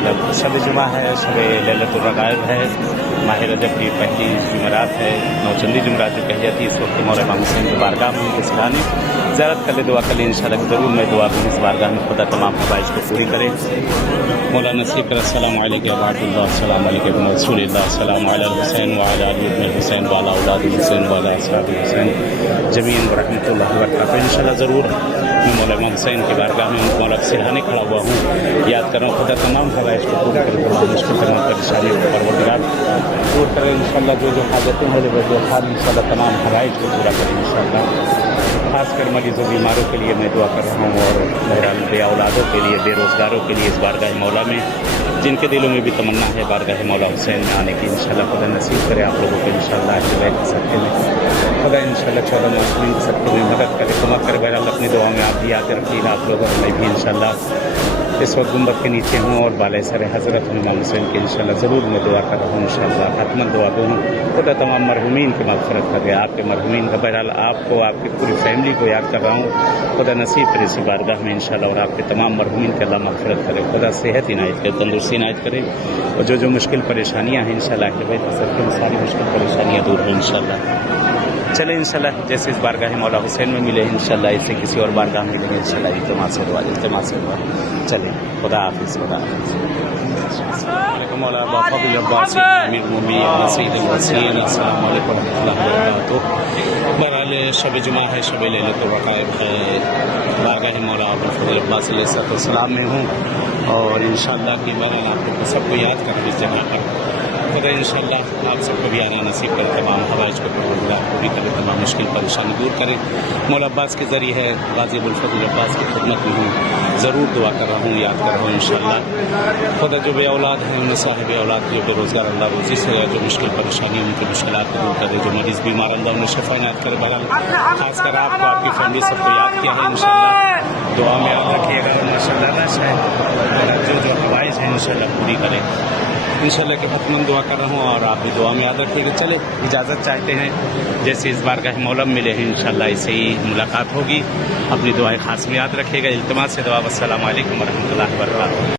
मतलब शब जुमा है, शब लैलतुल रग़ाइब है, माह रजब की पहली जुमेरात है, नौचंदी जुमेरात जो कही जाती है। इस वक्त मौला इमाम हुसैन की बारगाह में उनके सिराने ज़ियारत कर ले, दुआ कर ले। इंशाअल्लाह ज़रूर मैं दुआ करूँ इस बारगाह में खुदा तमाम ख्वाहिश को पूरी करे। मौला नसीब कर। अस्सलामु अलैकुम व रहमतुल्लाह, अस्सलामु अलैकुम व रसूलिल्लाह, अस्सलामु अला हुसैन व अला आलि हुसैन व अला औलाद हुसैन व अला असहाब हुसैन जमीन व रहमतुल्लाहि व बरकातहू। इंशाअल्लाह ज़रूर मैं मौला इमाम हुसैन की बारगाह में मौला के सिरहाने खड़ा हुआ हूँ, याद कर रहा हूँ। खुदा तमाम ख्वाहिश को पूरी करे, मुश्किल तमाम परेशानियों को परवरदिगार दूर करे। इंशाअल्लाह जो हाजतें हैं इंशाअल्लाह तमाम ख्वाहिश को पूरा करें इंशाअल्लाह। खास कर मरीजों बीमारों के लिए मैं दुआ कर रहा हूँ, और बहरहाल बे औलादों के लिए, बेरोज़गारों के लिए इस बारगाह मौला में जिनके दिलों में भी तमन्ना है बारगाह मौला हुसैन में आने की, इंशाअल्लाह खुदा नसीब करे आप लोगों को इंशाअल्लाह अहले बैत के सबके में खुदा इंशाअल्लाह 14 मुस्लिम के सबके में मदद करे, कमत करे। बहरहाल अपनी दुआ में आप भी याद रखिएगा आप लोग, और मैं भी इंशाअल्लाह इस वक्त गुंबद के नीचे हूँ और बाले सर हज़रत इमाम हुसैन के इंशाअल्लाह ज़रूर मैं दुआ कर रहा हूँ इंशाअल्लाह। हतमन दुआ दूँ खुदा तमाम मरहूमीन की मग़फ़िरत करे, आपके मरहूमीन का। बहरहाल आपको, आपकी पूरी फैमिली को याद कर रहा हूँ, खुदा नसीब करे इसी बारगाह में इंशाअल्लाह, और आपके तमाम मरहूमीन के अल्लाह मग़फ़िरत करे, खुदा सेहत इनायत करे, तंदुरुस्ती इनायत करे, और जो मुश्किल परेशानियाँ हैं इंशाअल्लाह अहले बैत के सबके में सारी मुश्किल परेशानियाँ दूर हों इंशाअल्लाह। चले इंशाअल्लाह जैसे इस बारगाह मौला हुसैन में मिले इंशाअल्लाह इससे किसी और बारगाह में मिलेंगे इंशाअल्लाह। इज्तिमा से दुआ चले। खुदा हाफिज़। खुदा मौला बाफ़िल अब्बास अमीर मुमिनीन सय्यदुल वसीन, अस्सलामु अलैकुम व रहमतुल्लाहि व बरकातहू। बहरहाल शब जुमा है, शब लैलतुल रग़ाइब है, बारगाह मौला बाफ़िल अब्बास अलैहिस्सलाम में हूँ, और इंशाअल्लाह कि बहरहाल आप लोग सबको याद करें इस जगह पर। खुदा इंशाअल्लाह आप सबको भी आना नसीब करे, तमाम हवाइज को पूरी करे, तमाम मुश्किल परेशानी दूर करे। मौला अब्बास के ज़रिए है गाज़ी अबुल फ़ज़ल अब्बास की खिदमत में हूँ, ज़रूर दुआ कर रहा हूँ, याद कर रहा हूँ इंशाअल्लाह। खुदा जो बे औलाद हैं उन्हें साहिब औलाद जो बेरोज़गार अल्लाह रोज़ी से जो मुश्किल परेशानी उनकी मुश्किलात को दूर करे, जो मरीज़ बीमार अल्लाह उन्हें शफ़ा याद करे। बहरहाल खासकर आपको, आपकी फैमिली सबको याद किया है इंशाअल्लाह, दुआ में याद रखिएगा। माशाअल्लाह शायद जो हवाइज हैं इंशाअल्लाह पूरी करें इंशाअल्लाह के हतमन दुआ कर रहा हूँ, और आप भी दुआ में याद रखिएगा। चले इजाज़त चाहते हैं, जैसे इस बारगाह मौला में मिले हैं इंशाअल्लाह इससे ही मुलाकात होगी। अपनी दुआएं खास में याद रखिएगा। इल्तिमास से दुआ। अस्सलामु अलैकुम व रहमतुल्लाहि व बरकातहू।